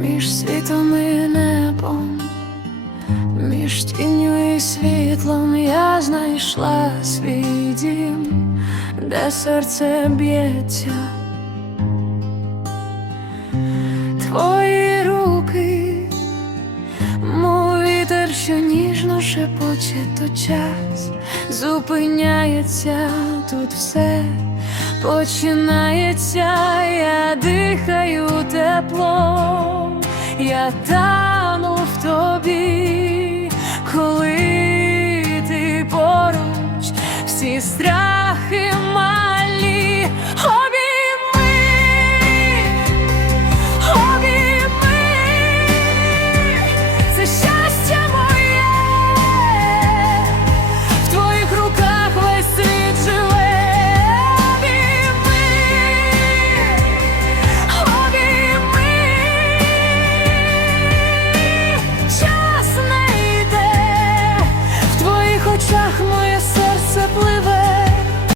між світом і небом, між тінню і світлом я знайшла свій дім, де серце б'ється. Твої руки, мов вітер, що ніжно шепоче, то час зупиняється тут все. Починається, я дихаю теплом, я тану в тобі, коли ти поруч, всі страхи